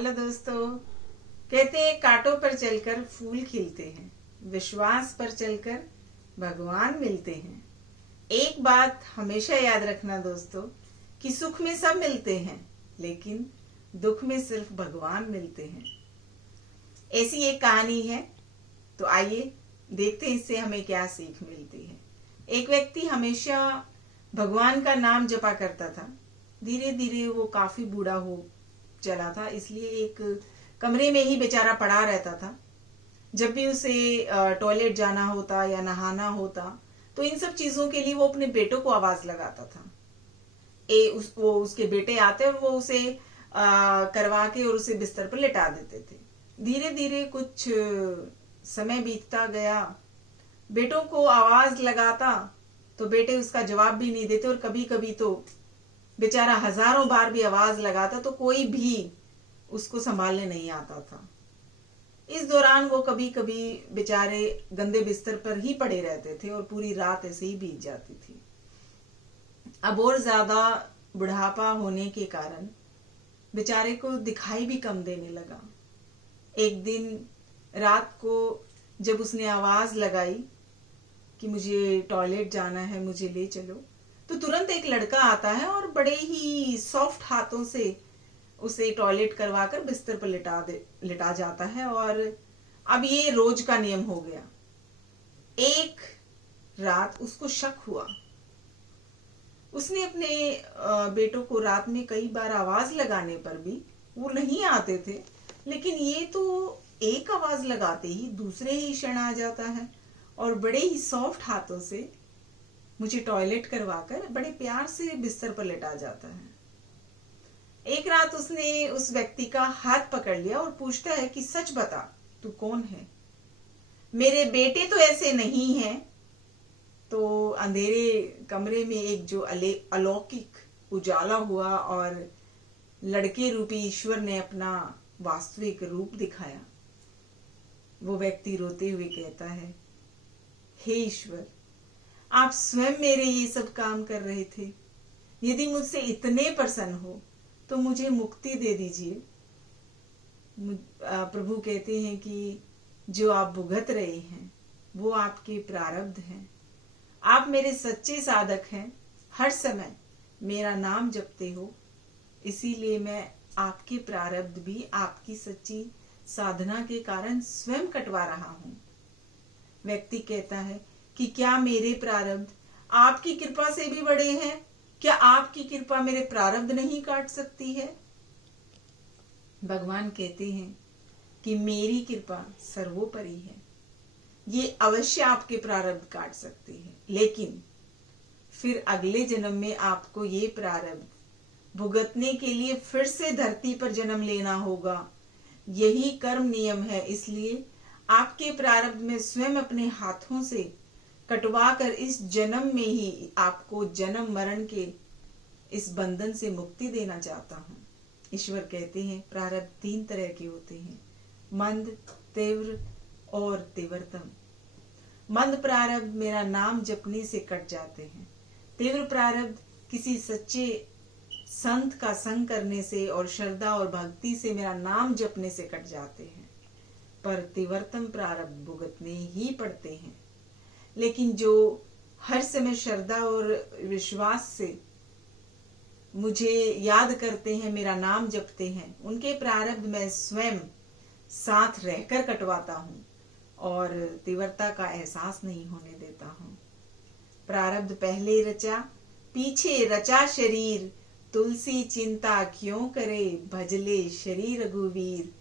Hello दोस्तों। कहते हैं कांटों पर चलकर फूल खिलते हैं, विश्वास पर चलकर भगवान मिलते हैं। एक बात हमेशा याद रखना दोस्तों कि सुख में सब मिलते हैं, लेकिन दुख में सिर्फ भगवान मिलते हैं। ऐसी एक कहानी है, तो आइए देखते हैं इससे हमें क्या सीख मिलती है। एक व्यक्ति हमेशा भगवान का नाम जपा करता था। धीरे धीरे वो काफी बूढ़ा हो चला था, इसलिए एक कमरे में ही बेचारा पड़ा रहता था। जब भी उसे टॉयलेट जाना होता या नहाना होता तो इन सब चीजों के लिए वो अपने बेटों को आवाज लगाता था। वो उसके बेटे आते और वो उसे करवा के और उसे बिस्तर पर लिटा देते थे। धीरे धीरे कुछ समय बीतता गया, बेटों को आवाज लगाता तो बेटे उसका जवाब भी नहीं देते, और कभी कभी तो बेचारा हजारों बार भी आवाज लगाता तो कोई भी उसको संभालने नहीं आता था। इस दौरान वो कभी कभी बेचारे गंदे बिस्तर पर ही पड़े रहते थे और पूरी रात ऐसे ही बीत जाती थी। अब और ज्यादा बुढ़ापा होने के कारण बेचारे को दिखाई भी कम देने लगा। एक दिन रात को जब उसने आवाज लगाई कि मुझे टॉयलेट जाना है, मुझे ले चलो, तो तुरंत एक लड़का आता है और बड़े ही सॉफ्ट हाथों से उसे टॉयलेट करवाकर बिस्तर पर लिटा जाता है। और अब ये रोज का नियम हो गया। एक रात उसको शक हुआ। उसने अपने बेटों को रात में कई बार आवाज लगाने पर भी वो नहीं आते थे, लेकिन ये तो एक आवाज लगाते ही दूसरे ही क्षण आ जाता है और बड़े ही सॉफ्ट हाथों से मुझे टॉयलेट करवाकर बड़े प्यार से बिस्तर पर लेटा जाता है। एक रात उसने उस व्यक्ति का हाथ पकड़ लिया और पूछता है कि सच बता, तू कौन है? मेरे बेटे तो ऐसे नहीं हैं। तो अंधेरे कमरे में एक जो अलौकिक उजाला हुआ और लड़के रूपी ईश्वर ने अपना वास्तविक रूप दिखाया। वो व्यक्ति रोते हुए कहता है, हे ईश्वर, आप स्वयं मेरे ये सब काम कर रहे थे। यदि मुझसे इतने प्रसन्न हो तो मुझे मुक्ति दे दीजिए। प्रभु कहते हैं कि जो आप भुगत रहे हैं वो आपके प्रारब्ध हैं। आप मेरे सच्चे साधक हैं, हर समय मेरा नाम जपते हो, इसीलिए मैं आपके प्रारब्ध भी आपकी सच्ची साधना के कारण स्वयं कटवा रहा हूं। व्यक्ति कहता है कि क्या मेरे प्रारब्ध आपकी कृपा से भी बड़े हैं? क्या आपकी कृपा मेरे प्रारब्ध नहीं काट सकती है? भगवान कहते हैं कि मेरी कृपा सर्वोपरि है, ये अवश्य आपके प्रारब्ध काट सकती है, लेकिन फिर अगले जन्म में आपको ये प्रारब्ध भुगतने के लिए फिर से धरती पर जन्म लेना होगा। यही कर्म नियम है, इसलिए आपके प्रारब्ध में स्वयं अपने हाथों से कटवा कर इस जन्म में ही आपको जन्म मरण के इस बंधन से मुक्ति देना चाहता हूँ। ईश्वर कहते हैं प्रारब्ध 3 तरह के होते हैं, मंद, तीव्र और तीव्रतम। मंद प्रारब्ध मेरा नाम जपने से कट जाते हैं। तीव्र प्रारब्ध किसी सच्चे संत का संग करने से और श्रद्धा और भक्ति से मेरा नाम जपने से कट जाते हैं। पर तीव्रतम प्रारब्ध भुगतने ही पड़ते हैं। लेकिन जो हर समय श्रद्धा और विश्वास से मुझे याद करते हैं, मेरा नाम जपते हैं, उनके प्रारब्ध मैं स्वयं साथ रहकर कटवाता हूँ और तीव्रता का एहसास नहीं होने देता हूँ। प्रारब्ध पहले रचा, पीछे रचा शरीर, तुलसी चिंता क्यों करे, भजले शरीर रघुवीर।